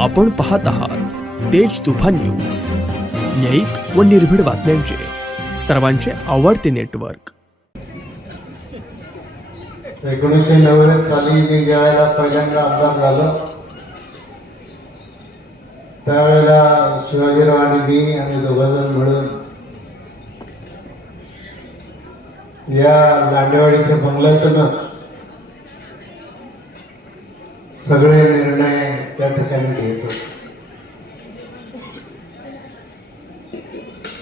आपण पाहत आहात तेज तुफान न्यूज. न्यायिक व निर्भीड बातम्यांचे. सर्वांचे आवडते नेटवर्क. एकोणीसशे नव्वद साली मी ज्यावेळेला पहिल्यांदा आमदार झालो त्यावेळेला शिवाजीराव आणि मी आम्ही दोघंजण मिळून या लांडेवाडीच्या बंगल्यातूनच सगळे निर्णय त्या ठिकाणी घेतो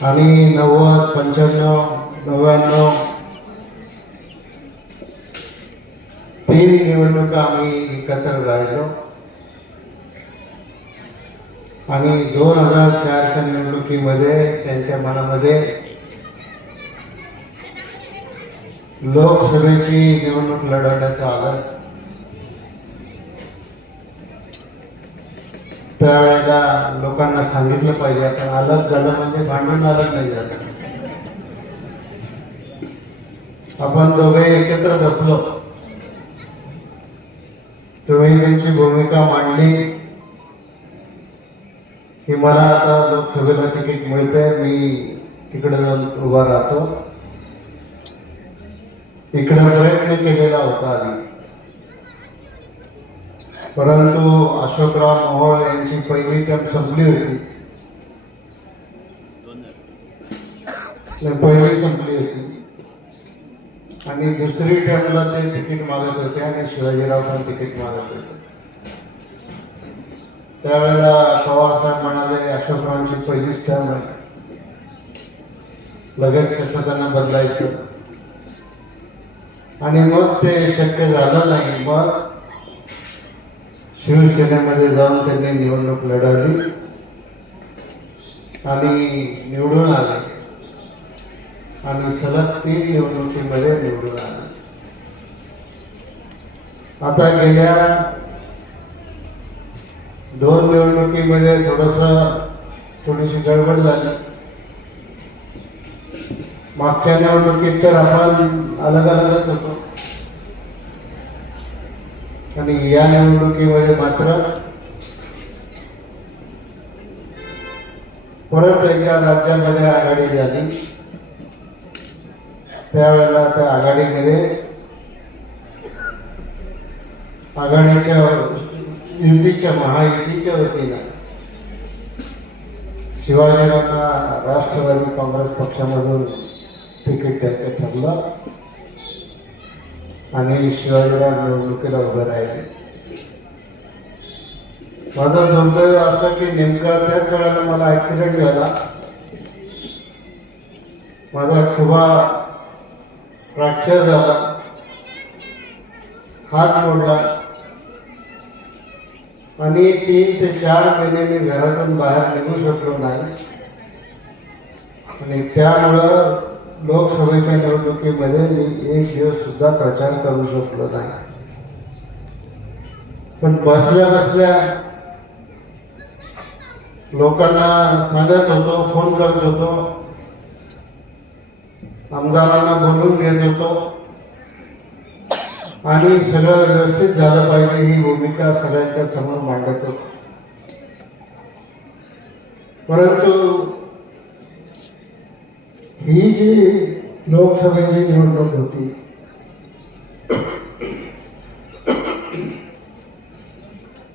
आणि नव्वद पंच्याण्णव नव्याण्णव तीन निवडणुका आम्ही एकत्र राहिलो. आणि दोन हजार चारच्या निवडणुकीमध्ये त्यांच्या मनामध्ये लोकसभेची निवडणूक लढवण्याचं आलं. त्यावेळेला लोकांना सांगितलं पाहिजे. आता अलग झालं म्हणजे भांडण अलग नाही झालं. आपण दोघे एकत्र बसलो. तुम्ही त्यांची भूमिका मांडली. की मला आता लोकसभेला तिकीट मिळते मी तिकडे जाऊन उभा राहतो. इकडे प्रयत्न केलेला होता आधी. परंतु अशोकराव मोहोळ यांची पहिली टर्म संपली होती. पहिली संपली होती. आणि दुसरी टर्मला ते तिकीट मागत होते आणि शिवाजीराव पण तिकीट मागत होते. त्यावेळेला पवार साहेब म्हणाले अशोकरावांची पहिलीच टर्म आहे. लगेच कसं त्यांना बदलायचं? आणि मग ते शक्य झालं नाही. मग शिवसेनेमध्ये जाऊन त्यांनी निवडणूक लढवली आणि निवडून आले. आणि सलग तीन निवडणुकीमध्ये निवडून आले. आता गेल्या दोन निवडणुकीमध्ये थोडस थोडीशी गडबड झाली. मागच्या निवडणुकीत तर आपण अलग अलगच होतो. आणि या निवडणुकीमध्ये मात्र परत एकदा राज्यामध्ये आघाडी झाली. त्यावेळेला त्या आघाडीमध्ये आघाडीच्या युतीच्या महायुतीच्या वतीनं शिवाजीरावांना राष्ट्रवादी काँग्रेस पक्षामधून तिकीट द्यायचं ठरलं. आणि शिवाजीराव निवडणुकीला उभं राहिले. माझं दुर्दैव असं की नेमका त्याच वेळेला मला ऍक्सिडेंट झाला. माझा खुबा फ्रॅक्चर झाला. हात मोडला. आणि तीन ते चार महिने मी घरातून बाहेर निघू शकलो नाही. आणि त्यामुळं लोकसभेच्या निवडणुकीमध्ये मी एक दिवस सुद्धा प्रचार करू शकलो नाही. पण बसल्या बसल्या लोकांना सांगत होतो फोन करत होतो. आमदारांना बोलून घेत होतो. आणि सगळं व्यवस्थित झालं पाहिजे ही भूमिका सगळ्यांच्या समोर मांडत होतो. परंतु ही जी लोकसभेची निवडणूक होती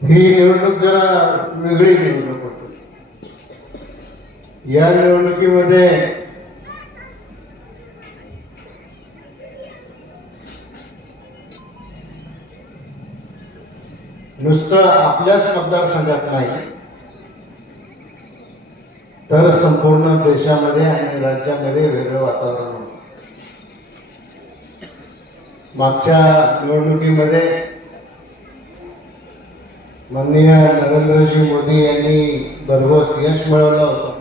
ही निवडणूक जरा वेगळी निवडणूक होती. या निवडणुकीमध्ये नुसतं आपल्याच मतदारसंघात नाही तर संपूर्ण देशामध्ये आणि राज्यामध्ये वेगळं वातावरण होतं. मागच्या निवडणुकीमध्ये माननीय नरेंद्रजी मोदी यांनी भरघोस यश मिळवलं होतं.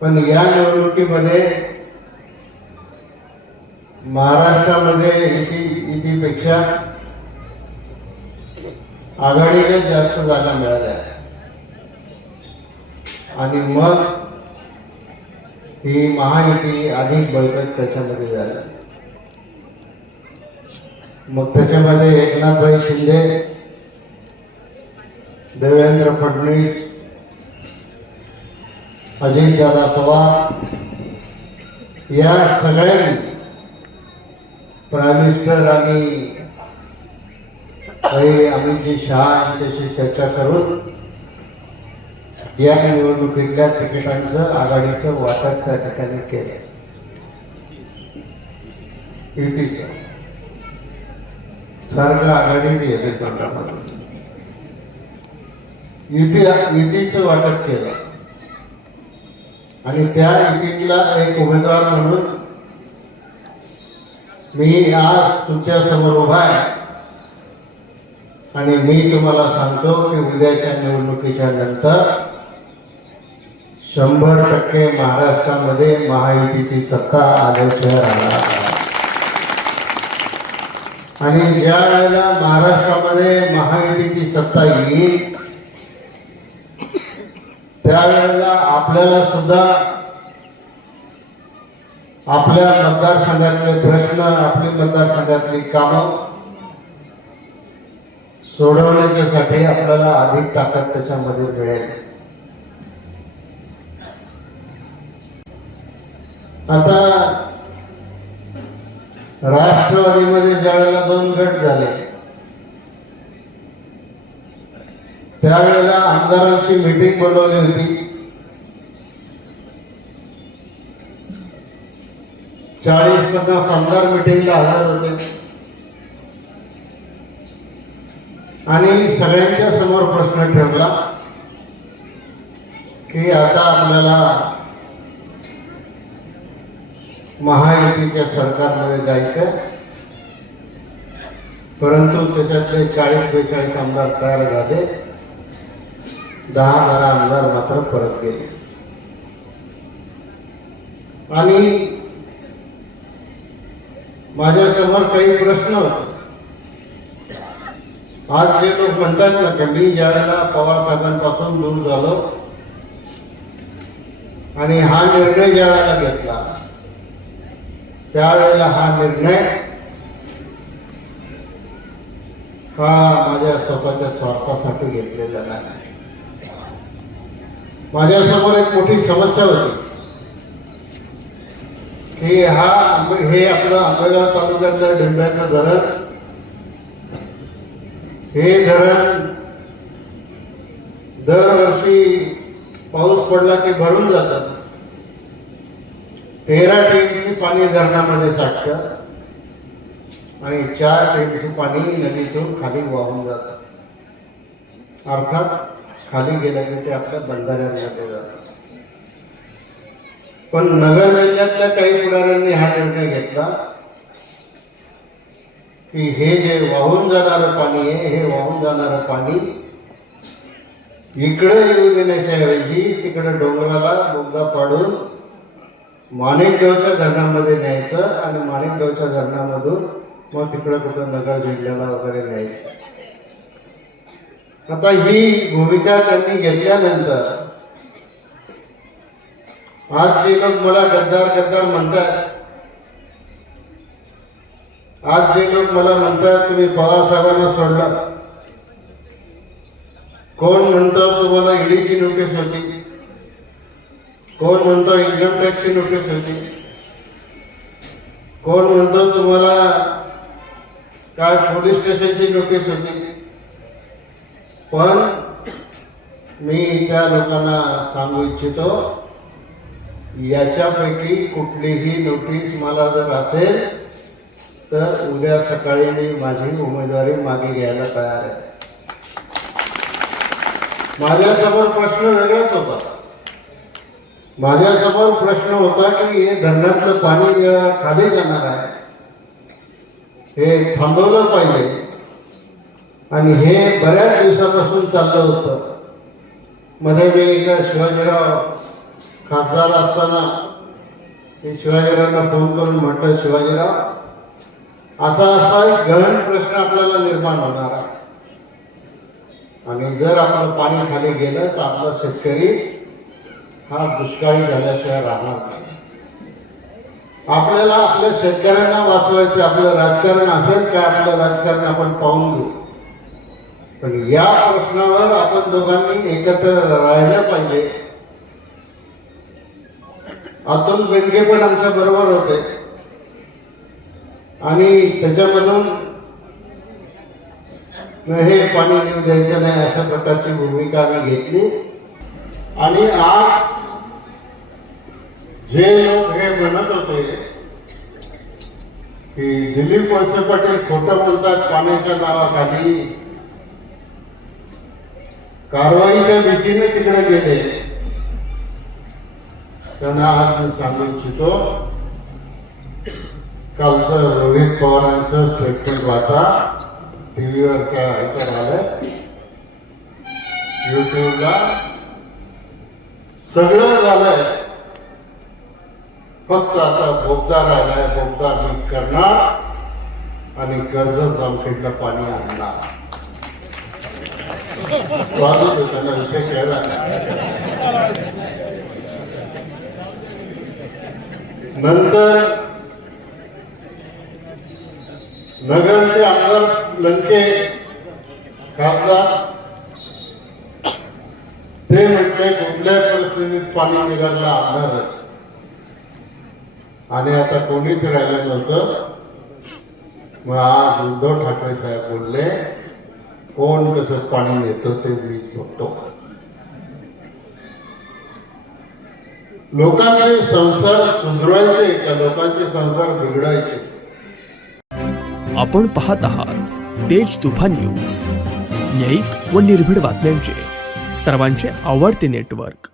पण या निवडणुकीमध्ये महाराष्ट्रामध्ये इति इतिपेक्षा आघाडीला जास्त जागा मिळाल्या. आणि मग ही महायुती अधिक बळकट त्याच्यामध्ये झाली. मग त्याच्यामध्ये एकनाथभाई शिंदे देवेंद्र फडणवीस अजितदादा पवार या सगळ्यांनी प्राईम मिनिस्टर आणि काही अमितजी शहा यांच्याशी चर्चा करून या निवडणुकीतल्या तिकिटांचं आघाडीचं वाटप त्या ठिकाणी केलं. युतीचं. सारखं आघाडीच येते तोंडामध्ये. युती युतीचं वाटप केलं. आणि त्या युतीतला एक उमेदवार म्हणून मी आज तुमच्यासमोर उभा आहे. आणि मी तुम्हाला सांगतो की उद्याच्या निवडणुकीच्या नंतर शंभर टक्के महाराष्ट्रामध्ये महायुतीची सत्ता आल्याशिवाय राहणार आणि ज्या वेळेला महाराष्ट्रामध्ये महायुतीची सत्ता येईल त्यावेळेला आपल्याला सुद्धा आपल्या मतदारसंघातले प्रश्न आपली मतदारसंघातली कामं सोडवण्याच्यासाठी आपल्याला अधिक ताकद त्याच्यामध्ये मिळेल. आता राष्ट्रवादीमध्ये ज्या वेळेला दोन गट झाले त्यावेळेला आमदारांची मीटिंग बोलवली होती. चाळीस पन्नास आमदार मिटिंगला हजर होते. आणि सगळ्यांच्या समोर प्रश्न ठेवला की आता आपल्याला महायुतीच्या सरकारमध्ये जायचं. परंतु त्याच्यातले चाळीस बेचाळीस आमदार तयार झाले. दहा बारा आमदार मात्र परत गेले. आणि माझ्यासमोर काही प्रश्न होते. आज जे लोक म्हणतात ना की मी ज्या वेळेला पवार साहेबांपासून दूर झालो आणि हा निर्णय ज्या वेळेला घेतला त्यावेळेला हा निर्णय हा माझ्या स्वतःच्या स्वार्थासाठी घेतलेला नाही? माझ्यासमोर एक मोठी समस्या होती. की हा हे आपलं आंबेगाव तालुक्यातलं डिंब्याचं धरण हे धरण दरवर्षी पाऊस पडला की भरून जातात. तेरा टीएमसी पाणी धरणामध्ये साठतं आणि चार टीएमसी पाणी नदीतून खाली वाहून जात. अर्थात खाली गेलं की ते आपल्या बंधाऱ्यांमध्ये जात. पण नगर जिल्ह्यातल्या काही पुढाऱ्यांनी हा निर्णय घेतला की हे जे वाहून जाणारं पाणी आहे हे वाहून जाणारं पाणी इकडे येऊ देण्याच्या ऐवजी तिकडे डोंगराला बोगदा पाडून माणिकगावच्या धरणामध्ये न्यायचं आणि माणिकगावच्या धरणामधून मग तिकडं कुठं नगर जिल्ह्याला वगैरे न्यायचं. आता ही भूमिका त्यांनी घेतल्यानंतर आज जे लोक मला गद्दार गद्दार म्हणतात. आज जे लोक मला म्हणतात तुम्ही पवार साहेबांना सोडला. कोण म्हणतो तुम्हाला ईडीची नोटीस होती? कोण म्हणतो इन्कम टॅक्सची नोटीस होती? कोण म्हणतो तुम्हाला काय पोलीस स्टेशनची नोटीस होती? पण मी त्या लोकांना सांगू इच्छितो याच्यापैकी कुठलीही नोटीस मला जर असेल तर उद्या सकाळी मी माझी उमेदवारी मागे घ्यायला तयार आहे. माझ्यासमोर प्रश्न वेगळाच होता. माझ्यासमोर प्रश्न होता की हे धरणातलं पाणी खाली जाणार आहे. हे थांबवलं पाहिजे. आणि हे बऱ्याच दिवसापासून चाललं होतं. मध्ये मी एकदा शिवाजीराव खासदार असताना हे शिवाजीरावांना फोन करून म्हटलं शिवाजीराव असा असा एक गहन प्रश्न आपल्याला निर्माण होणार आहे. आणि जर आपलं पाणी खाली गेलं तर आपला शेतकरी हा दुष्काळी झाल्याशिवाय राहणार नाही. आपल्याला आपल्या शेतकऱ्यांना वाचवायचं आपलं राजकारण असेल काय आपलं राजकारण आपण पाहून घेऊ. पण या प्रश्नावर आपण दोघांनी एकत्र राहायला पाहिजे. अतुल बेंडके पण आमच्या बरोबर होते. आणि त्याच्यामधून हे पाणी द्यायचं नाही अशा प्रकारची भूमिका आम्ही घेतली. आणि आज जे लोक हे म्हणत होते की दिलीप वळसे पाटील खोट बोलतात पाण्याच्या नावाखाली कारवाईच्या भीतीने तिकडे गेले. त्यांना आज मी सांगू इच्छितो कालचं रोहित पवारांचं स्टेटमेंट वाचा टीव्हीवर काय ऐकत आलं युट्यूबला सगळं झालंय. फक्त आता बोगदा राहिलाय बोगदा मी करणार आणि कर्ज जामखेडला पाणी आणणार. वाजू दे त्यांना विषय खेळला नंतर नगरचे आमदार लंके खासदार ते म्हटले कुठल्या परिस्थितीत पाणी निघायला आणणारच आणि आता कोणीच राहिलं नव्हतं मग आज उद्धव ठाकरे साहेब बोलले कोण कसं पाणी नेतो ते मी बघतो. लोकांचे संसार सुधरवायचे का लोकांचे संसार बिघडायचे. आपण पाहत आहात तेज तुफान न्यूज. न्यायिक व निर्भीड बातम्यांचे. सर्वांचे आवडते नेटवर्क.